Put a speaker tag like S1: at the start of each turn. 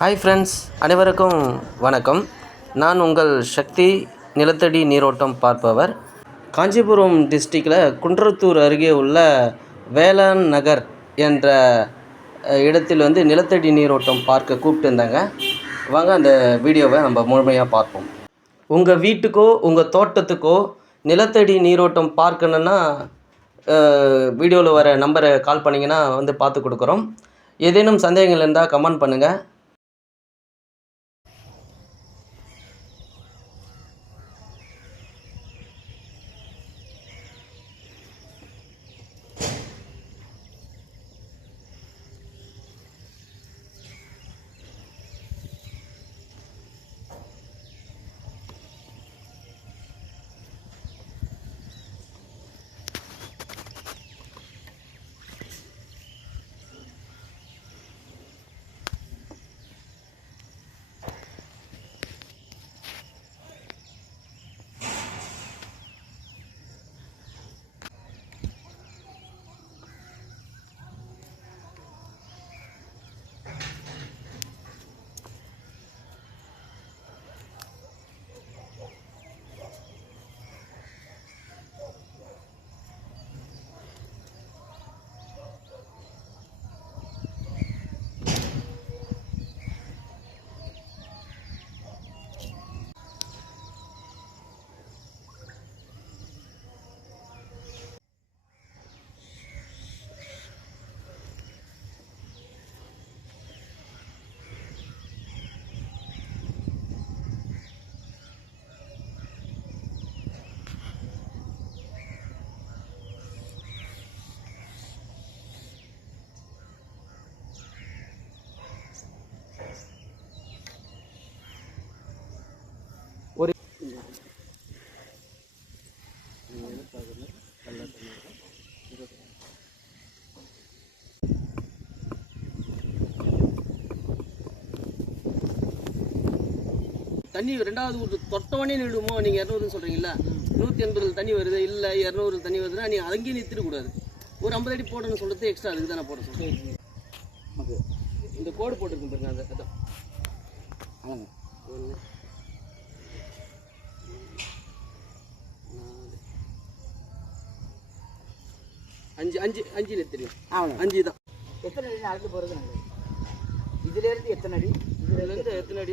S1: Hi friends அனைவருக்கும் வணக்கம். நான் உங்கள் சக்தி நிலத்தடி நீரோட்டம் பார்ப்பவர். காஞ்சிபுரம் டிஸ்ட்ரிக்டில் குன்றத்தூர் அருகே உள்ள வேளாண் நகர் என்ற இடத்தில் வந்து நிலத்தடி நீரோட்டம் பார்க்க கூப்பிட்டு இருந்தாங்க. வாங்க அந்த வீடியோவை நம்ம முழுமையாக பார்ப்போம். உங்கள் வீட்டுக்கோ உங்கள் தோட்டத்துக்கோ நிலத்தடி நீரோட்டம் பார்க்கணுன்னா வீடியோவில் வர நம்பரை கால் பண்ணிங்கன்னா வந்து பார்த்து கொடுக்குறோம். ஏதேனும் சந்தேகங்கள் இருந்தால் கமெண்ட் பண்ணுங்கள் தண்ணி ரெண்டாவது ஒரு தொட்டவனே நிடுமோ? நீங்கள் இரநூறுன்னு சொல்கிறீங்களா நூற்றி எண்பது தண்ணி வருது இல்லை இரநூறு தண்ணி வருதுன்னா நீங்கள் அங்கேயே நிறுத்திடக்கூடாது ஒரு ஐம்பது அடி போடணும்னு சொல்கிறது எக்ஸ்ட்ரா அதுக்கு தான் நான் போட சொல்கிறேன் இந்த கோடு போட்டிருக்கும் பாருங்க அது அதான்.
S2: ஆமாங்க
S1: ஒன்று அஞ்சு அஞ்சு அஞ்சு நிறுத்திடுங்க.
S2: ஆமாங்க
S1: அஞ்சு தான்.
S2: எத்தனை அடி நடந்து போகிறது இதுலேருந்து எத்தனை அடி?
S1: இதுலேருந்து எத்தனை அடி?